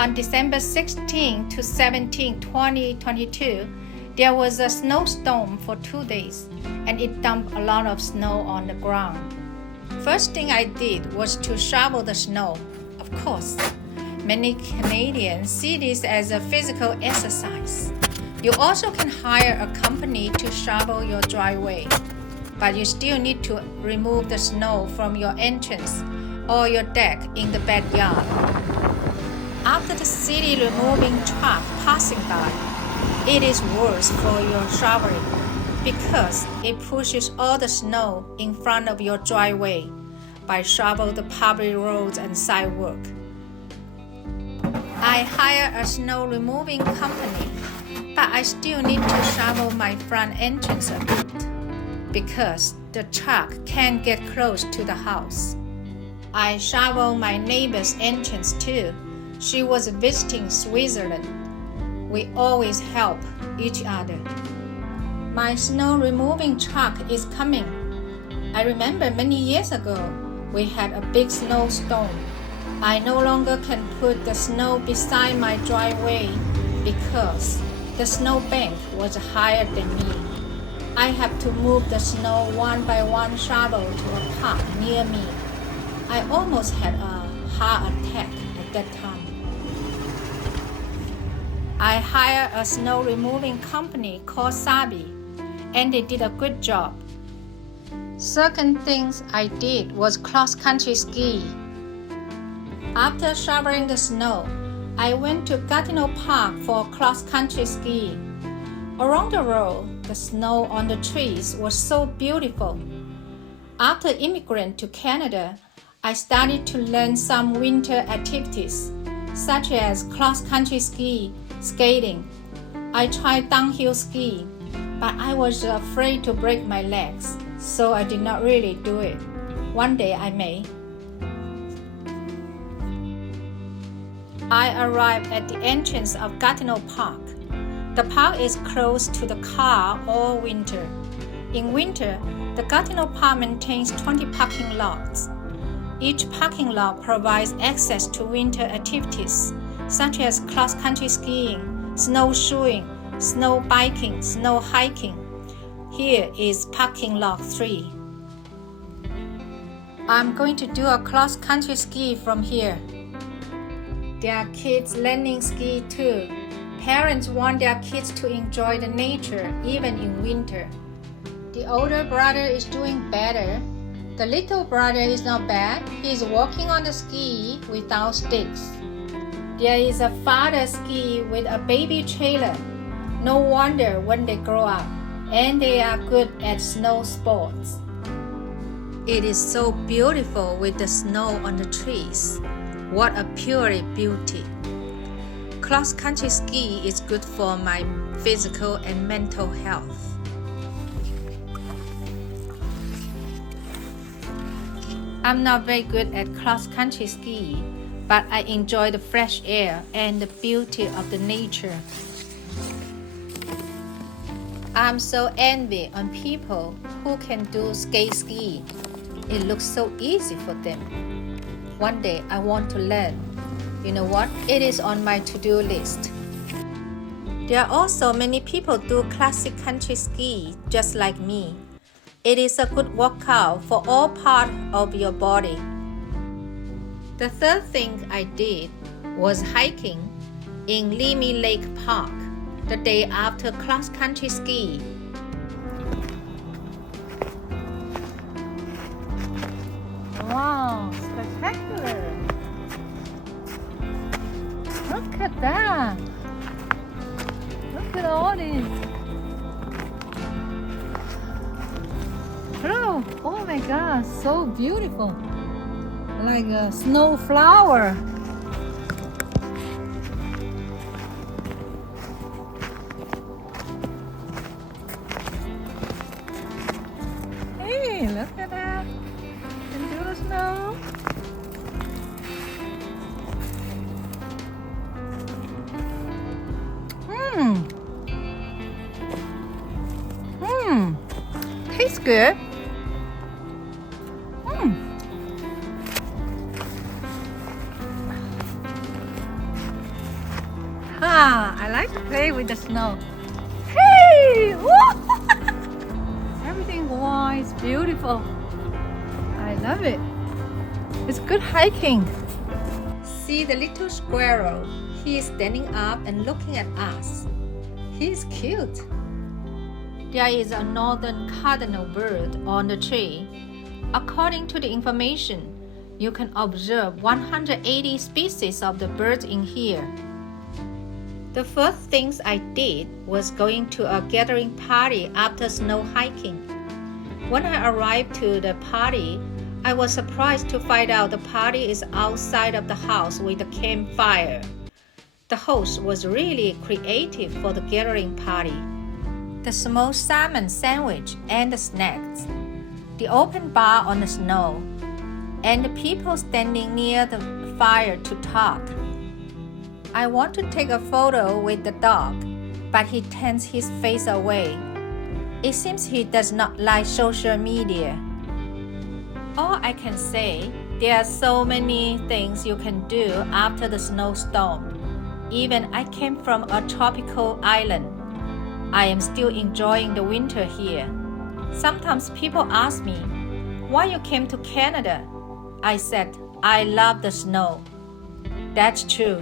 On December 16 to 17, 2022, there was a snowstorm for 2 days, and it dumped a lot of snow on the ground. First thing I did was to shovel the snow. Of course, many Canadians see this as a physical exercise. You also can hire a company to shovel your driveway, but you still need to remove the snow from your entrance or your deck in the backyard. After the city removing truck passing by, it is worse for your shoveling because it pushes all the snow in front of your driveway by shoveling the public roads and sidewalk. I hire a snow removing company, but I still need to shovel my front entrance a bit because the truck can't get close to the house. I shovel my neighbor's entrance too. She was visiting Switzerland. We always help each other. My snow removing truck is coming. I remember many years ago, we had a big snowstorm. I no longer can put the snow beside my driveway because the snowbank was higher than me. I have to move the snow one by one shovel to a park near me. I almost had a heart attack at that time. I hired a snow removing company called Sabi, and they did a good job. Second things I did was cross-country ski. After shoveling the snow, I went to Gatineau Park for cross-country ski. Around the road, the snow on the trees was so beautiful. After immigrating to Canada, I started to learn some winter activities, such as cross-country ski, skating. I tried downhill ski, but I was afraid to break my legs, so I did not really do it. One day I may. I arrived at the entrance of Gatineau Park. The park is closed to the car all winter. In winter, the Gatineau Park maintains 20 parking lots. Each parking lot provides access to winter activities, such as cross-country skiing, snowshoeing, snow biking, snow hiking. Here is parking lot 3. I'm going to do a cross-country ski from here. There are kids learning ski too. Parents want their kids to enjoy the nature even in winter. The older brother is doing better. The little brother is not bad. He is walking on the ski without sticks. There is a father ski with a baby trailer. No wonder when they grow up, and they are good at snow sports. It is so beautiful with the snow on the trees. What a pure beauty. Cross-country ski is good for my physical and mental health. I'm not very good at cross-country ski, but I enjoy the fresh air and the beauty of the nature. I'm so envious on people who can do skate ski. It looks so easy for them. One day I want to learn. You know what? It is on my to-do list. There are also many people do classic country ski just like me. It is a good workout for all parts of your body. The third thing I did was hiking in Limy Lake Park the day after cross-country ski. Wow, spectacular! Look at that! Look at all these! Oh my God, so beautiful! Like a snow flower. Hey, look at that! Into the snow. Tastes good. I like to play with the snow. Hey! Everything white is beautiful. I love it. It's good hiking. See the little squirrel. He is standing up and looking at us. He is cute. There is a northern cardinal bird on the tree. According to the information, you can observe 180 species of the birds in here. The first things I did was going to a gathering party after snow hiking. When I arrived to the party, I was surprised to find out the party is outside of the house with a campfire. The host was really creative for the gathering party. The smoked salmon sandwich and the snacks, the open bar on the snow, and the people standing near the fire to talk. I want to take a photo with the dog, but he turns his face away. It seems he does not like social media. All I can say, there are so many things you can do after the snowstorm. Even I came from a tropical island. I am still enjoying the winter here. Sometimes people ask me, why you came to Canada? I said, I love the snow. That's true.